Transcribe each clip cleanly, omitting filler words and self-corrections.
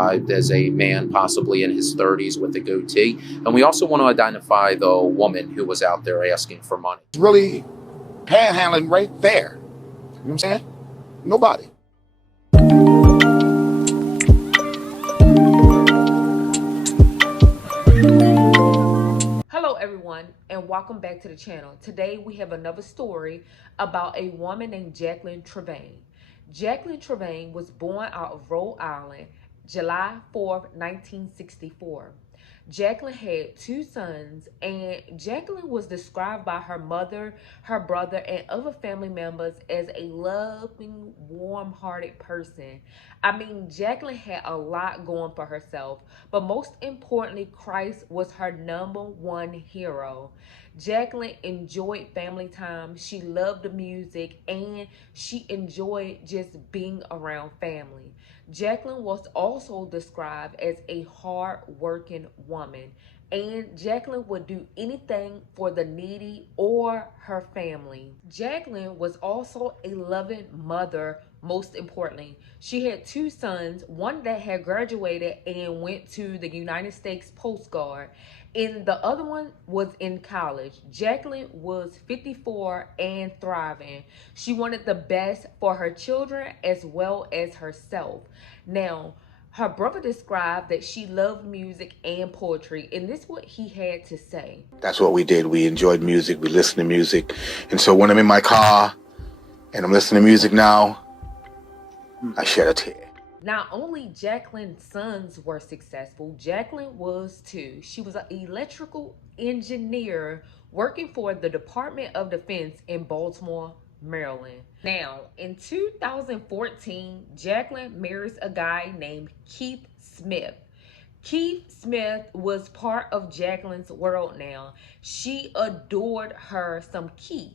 As a man possibly in his 30s with a goatee. And we also want to identify the woman who was out there asking for money. It's really panhandling right there. You know what I'm saying? Nobody. Hello everyone, and welcome back to the channel. Today we have another story about a woman named Jacquelyn Trevane. Jacquelyn Trevane was born out of Rhode Island, July 4th, 1964. Jacquelyn had two sons, and Jacquelyn was described by her mother, her brother, and other family members as a loving, warm-hearted person. I mean, Jacquelyn had a lot going for herself, but most importantly, Christ was her number one hero. Jacquelyn enjoyed family time. She loved the music, and she enjoyed just being around family. Jacquelyn was also described as a hard-working woman, and Jacquelyn would do anything for the needy or her family. Jacquelyn was also a loving mother. Most importantly, she had two sons, one that had graduated and went to the United States Coast Guard, and the other one was in college. Jacquelyn was 54 and thriving. She wanted the best for her children as well as herself. Now, her brother described that she loved music and poetry, and this is what he had to say. That's what we did. We enjoyed music. We listened to music. And so when I'm in my car and I'm listening to music now, I shed a tear. Not only Jacquelyn's sons were successful, Jacquelyn was too. She was an electrical engineer working for the Department of Defense in Baltimore, Maryland. Now, in 2014, Jacquelyn marries a guy named Keith Smith. Keith Smith was part of Jacquelyn's world now. She adored her some Keith.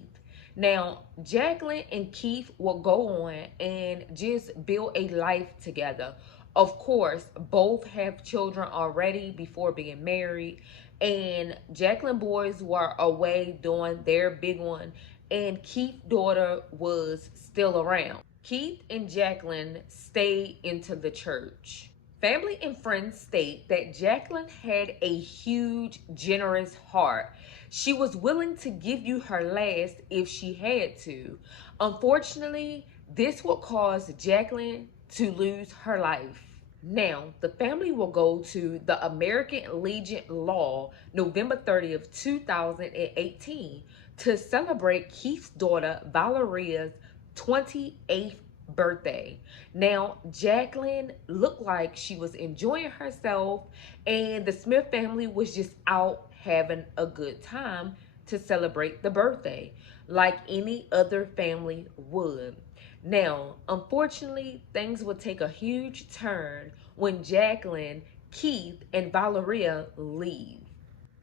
Now, Jacquelyn and Keith will go on and just build a life together. Of course, both have children already before being married. And Jacquelyn boys were away doing their big one. And Keith's daughter was still around. Keith and Jacquelyn stayed into the church. Family and friends state that Jacquelyn had a huge, generous heart. She was willing to give you her last if she had to. Unfortunately, this would cause Jacquelyn to lose her life. Now, the family will go to the American Legion Law November 30th, 2018 to celebrate Keith's daughter Valeria's 28th birthday. Now, Jacquelyn looked like she was enjoying herself, and the Smith family was just out having a good time to celebrate the birthday like any other family would. Now, unfortunately, things would take a huge turn when Jacquelyn, Keith, and Valeria leave.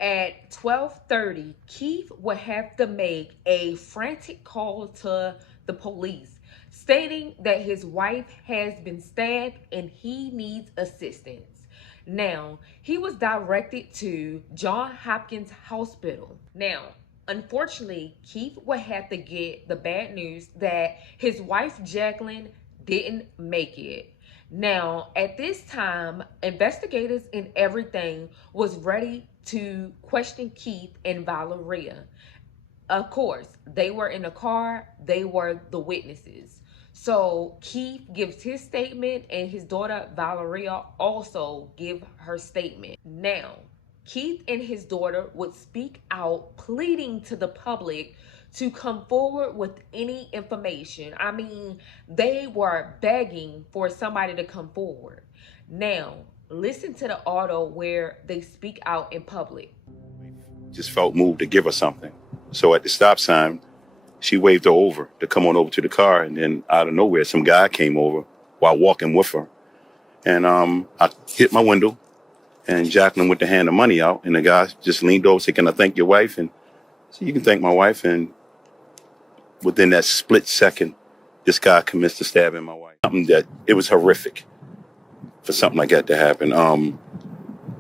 At 12:30, Keith would have to make a frantic call to the police, stating that his wife has been stabbed and he needs assistance. Now, he was directed to Johns Hopkins Hospital. Now, unfortunately, Keith would have to get the bad news that his wife Jacquelyn didn't make it. Now, at this time, investigators and everything was ready to question Keith and Valeria. Of course, they were in the car, they were the witnesses. So Keith gives his statement and his daughter Valeria also give her statement. Now, Keith and his daughter would speak out, pleading to the public to come forward with any information. I mean, they were begging for somebody to come forward. Now, listen to the audio where they speak out in public. Just felt moved to give her something. So at the stop sign, she waved her over to come on over to the car. And then out of nowhere, some guy came over while walking with her. And I hit my window, and Jacquelyn went to hand the money out. And the guy just leaned over, said, "Can I thank your wife?" And I said, "You can thank my wife." And within that split second, this guy commenced to stabbing my wife. Something that, it was horrific for something like that to happen.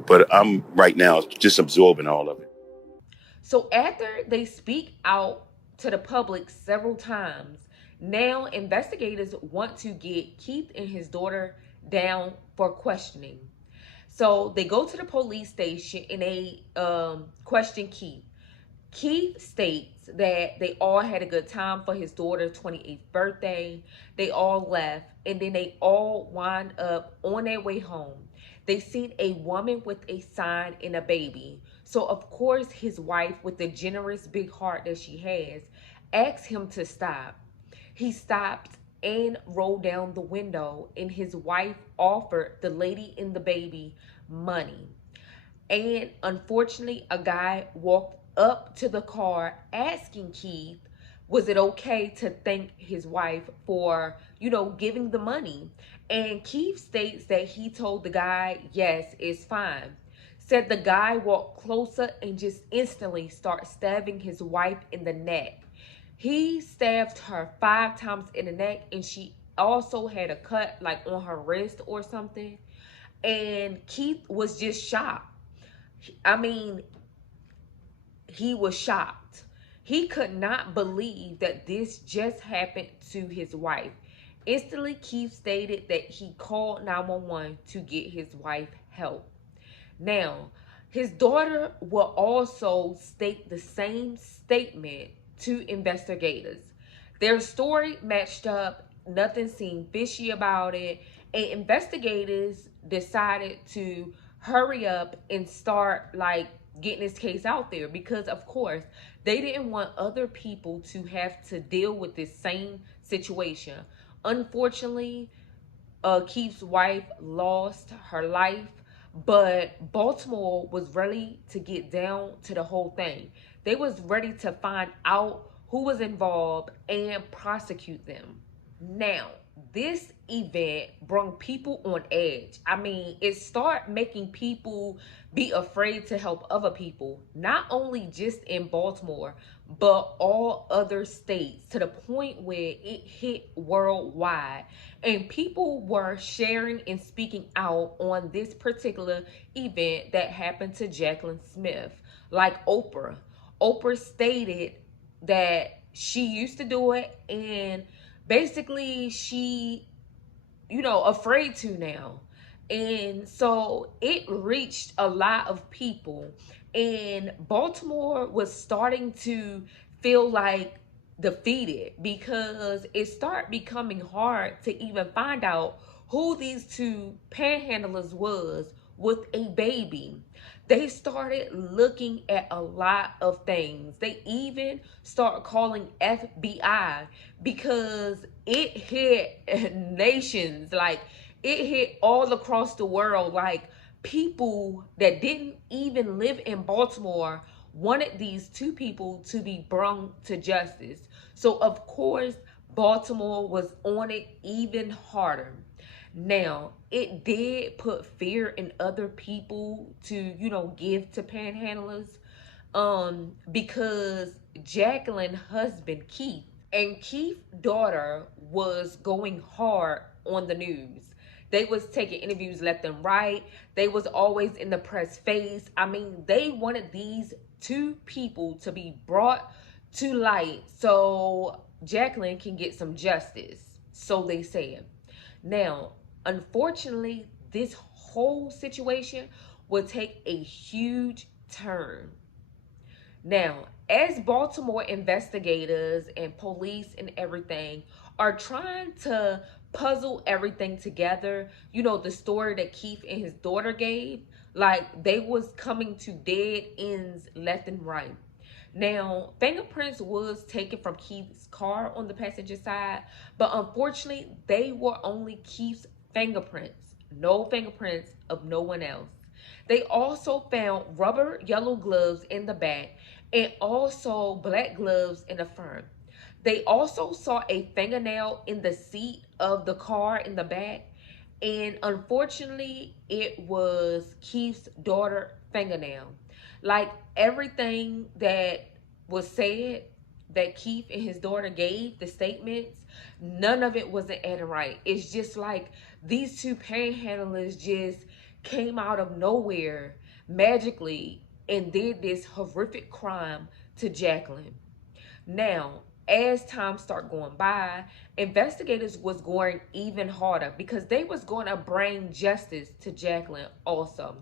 But I'm right now just absorbing all of it. So after they speak out to the public several times, now investigators want to get Keith and his daughter down for questioning. So they go to the police station and they question Keith. Keith states that they all had a good time for his daughter's 28th birthday. They all left, and then they all wind up on their way home. They seen a woman with a sign and a baby. So, of course, his wife, with the generous big heart that she has, asked him to stop. He stopped and rolled down the window, and his wife offered the lady and the baby money. And unfortunately, a guy walked up to the car asking Keith, was it okay to thank his wife for, giving the money? And Keith states that he told the guy, yes, it's fine. Said the guy walked closer and just instantly start stabbing his wife in the neck. He stabbed her 5 times in the neck, and she also had a cut like on her wrist or something. And Keith was just shocked. I mean, he was shocked. He could not believe that this just happened to his wife. Instantly, Keith stated that he called 911 to get his wife help. Now, his daughter will also state the same statement to investigators. Their story matched up, nothing seemed fishy about it, and investigators decided to hurry up and start getting this case out there, because of course they didn't want other people to have to deal with this same situation. Unfortunately, Keith's wife lost her life, but Baltimore was ready to get down to the whole thing. They was ready to find out who was involved and prosecute them. Now, this event brought people on edge. I mean, it started making people be afraid to help other people, not only just in Baltimore, but all other states, to the point where it hit worldwide. And people were sharing and speaking out on this particular event that happened to Jacquelyn Smith. Like Oprah. Oprah stated that she used to do it, and basically she afraid to now. And so it reached a lot of people, and Baltimore was starting to feel like defeated, because it started becoming hard to even find out who these two panhandlers was with a baby. They started looking at a lot of things. They even start calling FBI, because it hit nations. Like, it hit all across the world. Like, people that didn't even live in Baltimore wanted these two people to be brought to justice. So of course Baltimore was on it even harder. Now, it did put fear in other people to, give to panhandlers, because Jacquelyn's husband, Keith, and Keith's daughter was going hard on the news. They was taking interviews left and right. They was always in the press face. I mean, they wanted these two people to be brought to light so Jacquelyn can get some justice, so they said. Now, unfortunately, this whole situation will take a huge turn. Now, as Baltimore investigators and police and everything are trying to puzzle everything together, the story that Keith and his daughter gave, like, they was coming to dead ends left and right. Now, fingerprints was taken from Keith's car on the passenger side, but unfortunately, they were only Keith's fingerprints, no fingerprints of no one else. They also found rubber yellow gloves in the back and also black gloves in the front. They also saw a fingernail in the seat of the car in the back, and unfortunately, it was Keith's daughter's fingernail. Like, everything that was said, that Keith and his daughter gave, the statements, none of it wasn't adding right. It's just like these two panhandlers just came out of nowhere magically and did this horrific crime to Jacquelyn. Now, as time started going by, investigators was going even harder because they was going to bring justice to Jacquelyn also.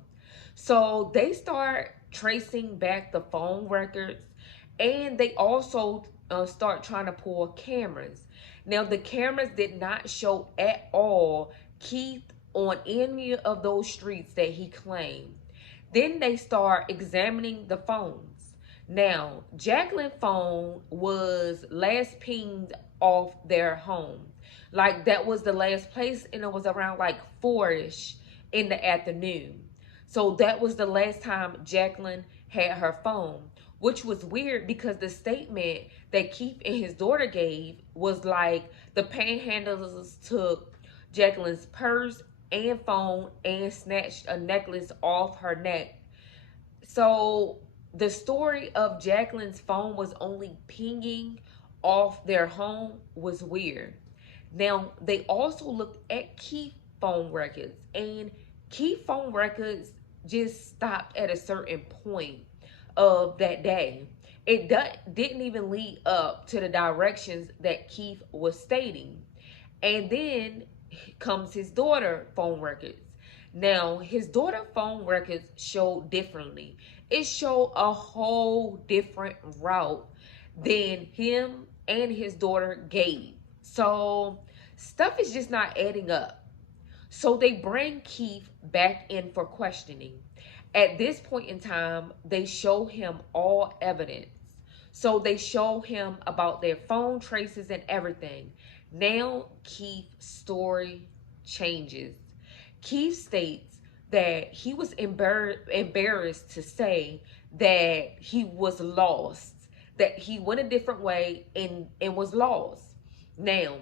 So they start tracing back the phone records, and they also start trying to pull cameras. Now the cameras did not show at all Keith on any of those streets that he claimed. Then they start examining the phones. Now, Jacqueline's phone was last pinged off their home. Like that was the last place, and it was around like 4ish in the afternoon. So that was the last time Jacquelyn had her phone, which was weird because the statement that Keith and his daughter gave was like the panhandlers took Jacquelyn's purse and phone and snatched a necklace off her neck. So the story of Jacquelyn's phone was only pinging off their home was weird. Now they also looked at Keith phone records, and Keith phone records just stopped at a certain point of that day. It didn't even lead up to the directions that Keith was stating. And then comes his daughter phone records. Now, his daughter phone records show differently. It showed a whole different route than him and his daughter gave. So, stuff is just not adding up. So, they bring Keith back in for questioning. At this point in time, they show him all evidence. So, they show him about their phone traces and everything. Now, Keith's story changes. Keith states that he was embarrassed to say that he was lost, that he went a different way and was lost. Now,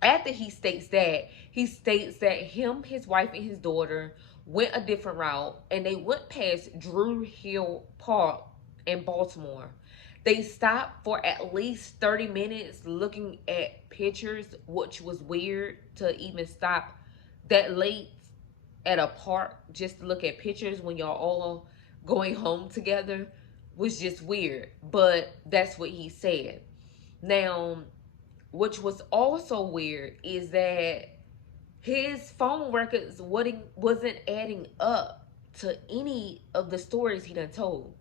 after he states that him, his wife, and his daughter went a different route, and they went past Drew Hill Park in Baltimore. They stopped for at least 30 minutes looking at pictures, which was weird to even stop that late at a park just to look at pictures when y'all all going home together was just weird. But that's what he said. Now, which was also weird is that his phone records wasn't adding up to any of the stories he done told.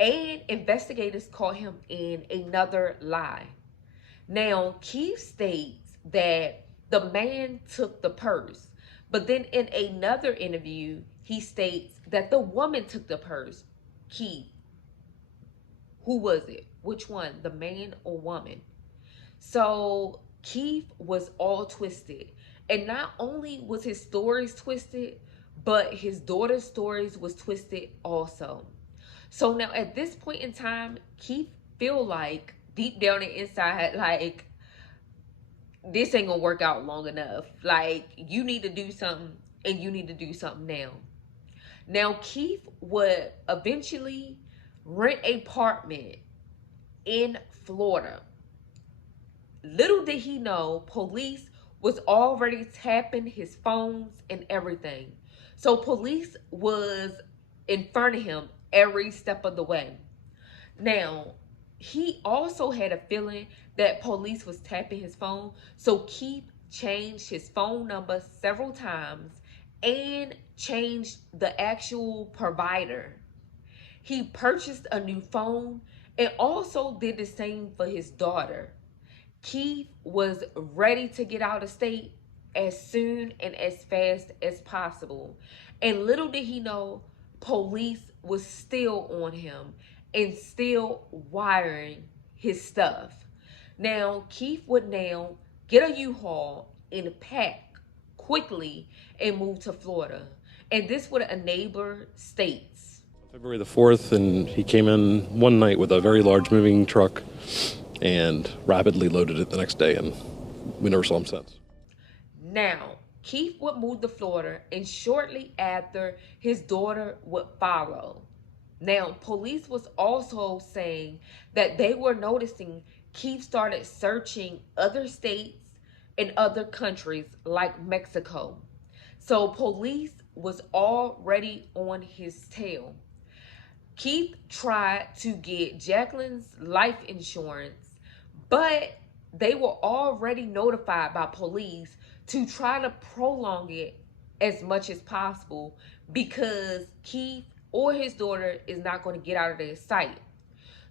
And investigators caught him in another lie. Now, Keith states that the man took the purse, but then in another interview, he states that the woman took the purse. Keith, who was it? Which one, the man or woman? So Keith was all twisted. And not only was his stories twisted, but his daughter's stories was twisted also. So now at this point in time, Keith feel like deep down inside, like, this ain't gonna work out long enough. Like, you need to do something, and you need to do something now. Now, Keith would eventually rent an apartment in Florida. Little did he know, police was already tapping his phones and everything. So police was in front of him every step of the way. Now, he also had a feeling that police was tapping his phone, so Keith changed his phone number several times and changed the actual provider. He purchased a new phone and also did the same for his daughter. Keith was ready to get out of state as soon and as fast as possible. And little did he know, police was still on him and still wiring his stuff. Now, Keith would now get a U-Haul and pack quickly and move to Florida. And this would enable states. February the 4th, and he came in one night with a very large moving truck and rapidly loaded it the next day, and we never saw him since. Now, Keith would move to Florida, and shortly after, his daughter would follow. Now, police was also saying that they were noticing Keith started searching other states and other countries like Mexico. So police was already on his tail. Keith tried to get Jacquelyn's life insurance, but they were already notified by police to try to prolong it as much as possible because Keith or his daughter is not going to get out of their sight.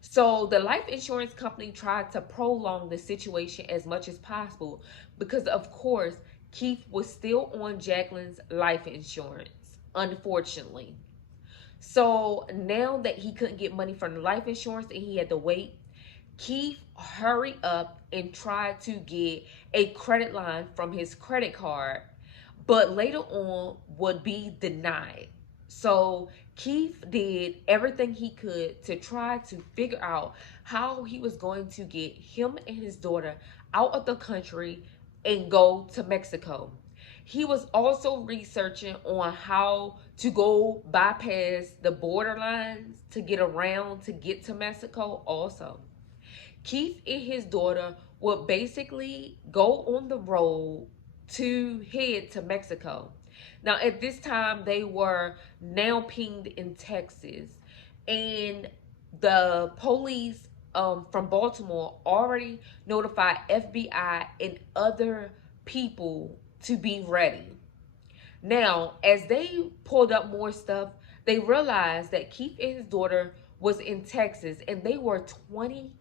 So the life insurance company tried to prolong the situation as much as possible because, of course, Keith was still on Jacquelyn's life insurance, unfortunately. So now that he couldn't get money from the life insurance and he had to wait, Keith hurried up and tried to get a credit line from his credit card, but later on would be denied. So Keith did everything he could to try to figure out how he was going to get him and his daughter out of the country and go to Mexico. He was also researching on how to go bypass the borderlines to get around to get to Mexico also. Keith and his daughter would basically go on the road to head to Mexico. Now, at this time, they were now pinged in Texas, and the police from Baltimore already notified FBI and other people to be ready. Now, as they pulled up more stuff, they realized that Keith and his daughter was in Texas, and they were 20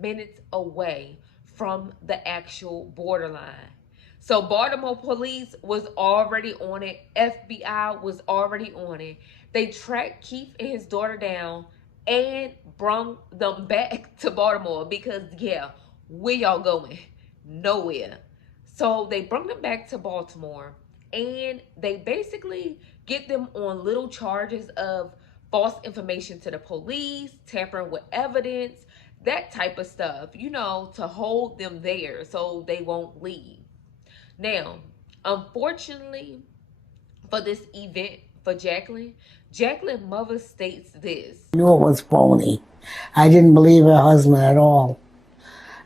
minutes away from the actual borderline. So Baltimore police was already on it. FBI was already on it. They tracked Keith and his daughter down and brought them back to Baltimore because, yeah, where y'all going? Nowhere. So they brought them back to Baltimore and they basically get them on little charges of false information to the police, tampering with evidence, that type of stuff, to hold them there so they won't leave. Now, unfortunately for this event for Jacquelyn's mother states this. I knew it was phony. I didn't believe her husband at all.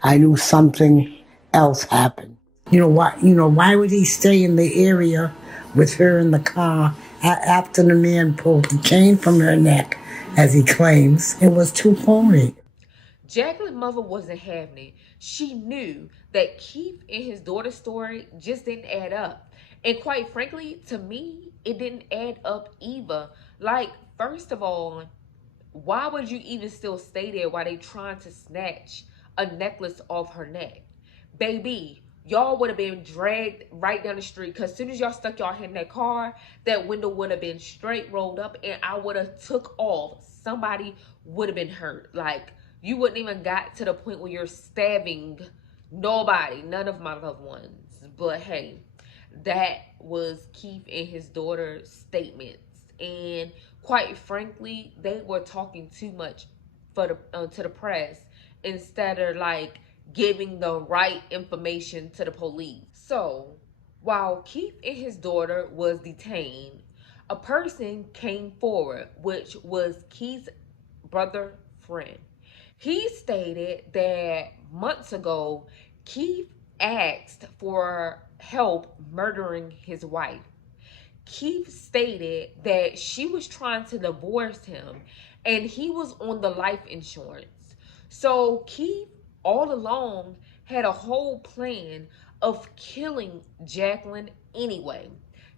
I knew something else happened. Why would he stay in the area with her in the car after the man pulled the chain from her neck, as he claims? It was too phony. Jacquelyn's mother wasn't having it. She knew that Keith and his daughter's story just didn't add up. And quite frankly, to me, it didn't add up either. Like, first of all, why would you even still stay there while they trying to snatch a necklace off her neck? Baby, y'all would have been dragged right down the street because as soon as y'all stuck y'all head in that car, that window would have been straight rolled up and I would have took off. Somebody would have been hurt. Like, you wouldn't even got to the point where you're stabbing nobody, none of my loved ones. But hey, that was Keith and his daughter's statements. And quite frankly, they were talking too much for to the press instead of like giving the right information to the police. So while Keith and his daughter was detained, a person came forward, which was Keith's brother friend. He stated that months ago, Keith asked for help murdering his wife. Keith stated that she was trying to divorce him and he was on the life insurance. So Keith all along had a whole plan of killing Jacquelyn anyway.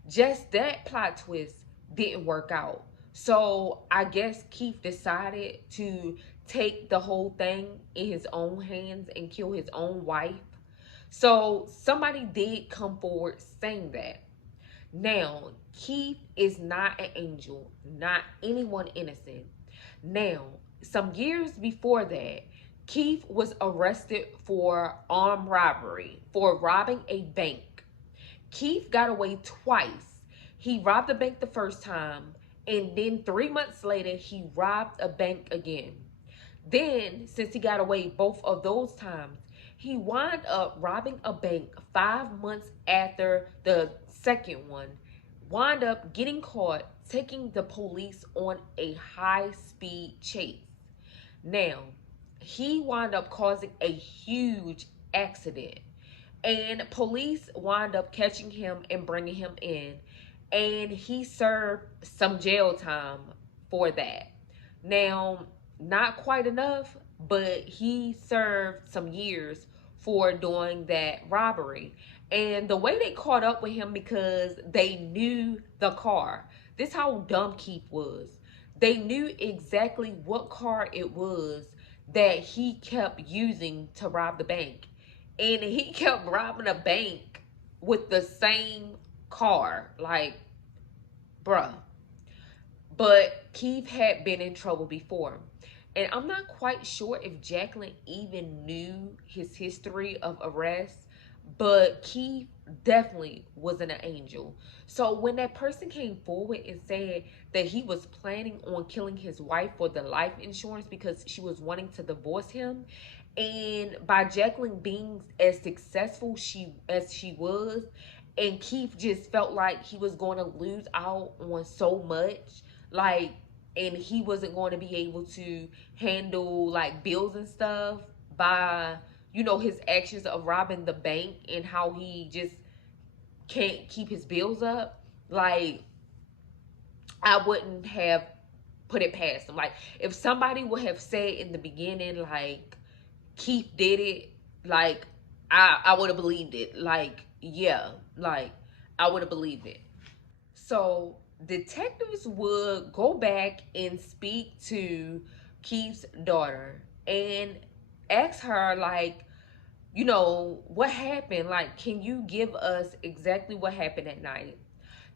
Just that plot twist didn't work out. So I guess Keith decided to take the whole thing in his own hands and kill his own wife. So somebody did come forward saying that. Now, Keith is not an angel, not anyone innocent. Now, some years before that, Keith was arrested for armed robbery, for robbing a bank. Keith got away twice. He robbed the bank the first time, and then 3 months later, he robbed a bank again. Then, since he got away both of those times, he wound up robbing a bank 5 months after the second one, wound up getting caught, taking the police on a high-speed chase. Now, he wound up causing a huge accident, and police wound up catching him and bringing him in, and he served some jail time for that. Now, not quite enough, but he served some years for doing that robbery. And the way they caught up with him, because they knew the car. This how dumb Keith was. They knew exactly what car it was that he kept using to rob the bank. And he kept robbing a bank with the same car. Like, bruh. But Keith had been in trouble before. And I'm not quite sure if Jacquelyn even knew his history of arrests, but Keith definitely wasn't an angel. So when that person came forward and said that he was planning on killing his wife for the life insurance because she was wanting to divorce him, and by Jacquelyn being as successful as she was, and Keith just felt like he was going to lose out on so much, like, and he wasn't going to be able to handle like bills and stuff by, you know, his actions of robbing the bank and how he just can't keep his bills up. Like, I wouldn't have put it past him. Like, if somebody would have said in the beginning, like, Keith did it, like, I would have believed it. Like, yeah, like, I would have believed it. So detectives would go back and speak to Keith's daughter and ask her, like, you know, what happened? Like, can you give us exactly what happened at night?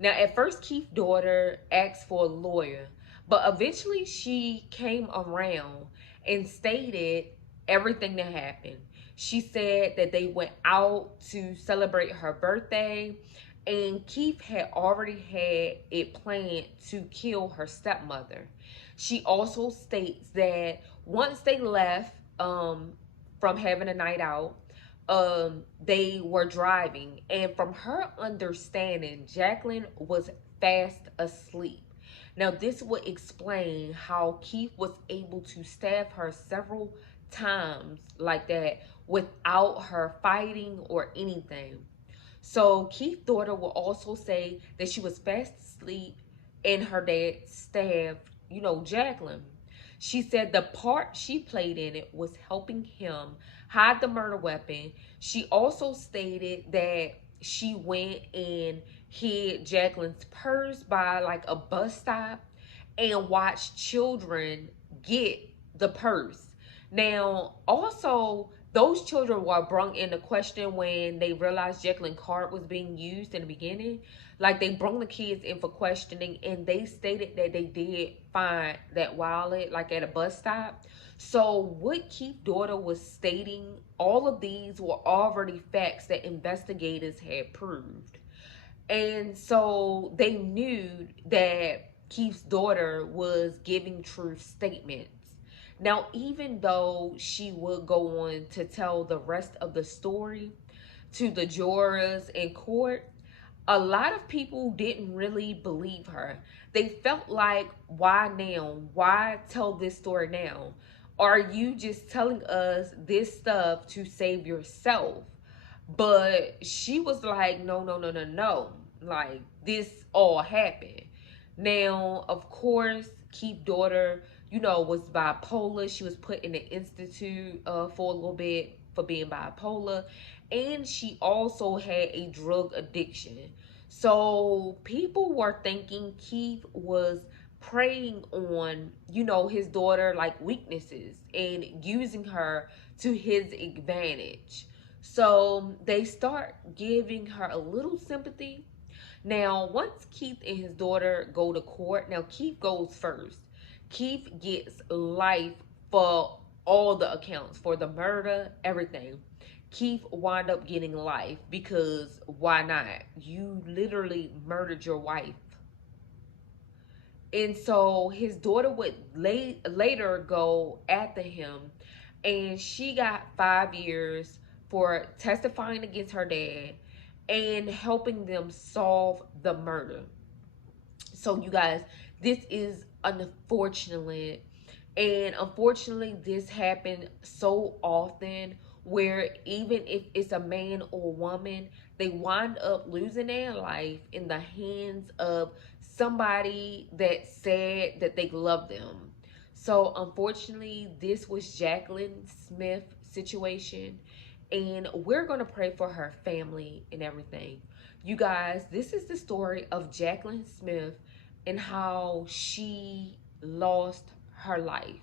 Now, at first, Keith's daughter asked for a lawyer, but eventually she came around and stated everything that happened. She said that they went out to celebrate her birthday, and Keith had already had it planned to kill her stepmother. She also states that once they left from having a night out, they were driving, and from her understanding, Jacquelyn was fast asleep. Now, this would explain how Keith was able to stab her several times like that without her fighting or anything. So Keith's daughter will also say that she was fast asleep and her dad stabbed, you know, Jacquelyn. She said the part she played in it was helping him hide the murder weapon. She also stated that she went and hid Jacquelyn's purse by like a bus stop and watched children get the purse. Now, also, those children were brought into question when they realized Jacquelyn's card was being used in the beginning. Like, they brought the kids in for questioning, and they stated that they did find that wallet, like, at a bus stop. So what Keith's daughter was stating, all of these were already facts that investigators had proved. And so they knew that Keith's daughter was giving true statements. Now, even though she would go on to tell the rest of the story to the jurors in court, a lot of people didn't really believe her. They felt like, why now? Why tell this story now? Are you just telling us this stuff to save yourself? But she was like, no, no, no, no, no. Like, this all happened. Now, of course, Keith's daughter, you know, was bipolar. She was put in the institute for a little bit for being bipolar. And she also had a drug addiction. So people were thinking Keith was preying on, you know, his daughter like weaknesses and using her to his advantage. So they start giving her a little sympathy. Now, once Keith and his daughter go to court, now Keith goes first. Keith gets life for all the accounts, for the murder, everything. Keith wound up getting life because why not? You literally murdered your wife. And so his daughter would later go after him, and she got 5 years for testifying against her dad and helping them solve the murder. So you guys, this is unfortunate, and unfortunately this happened so often where even if it's a man or woman, they wind up losing their life in the hands of somebody that said that they love them. So unfortunately, this was Jacquelyn Smith situation, and we're going to pray for her family and everything. You guys, this is the story of Jacquelyn Smith and how she lost her life.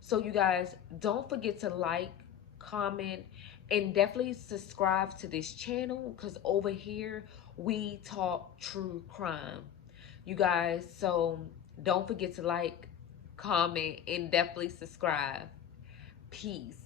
So you guys, don't forget to like, comment, and definitely subscribe to this channel, because over here we talk true crime. You guys, so don't forget to like, comment, and definitely subscribe. Peace.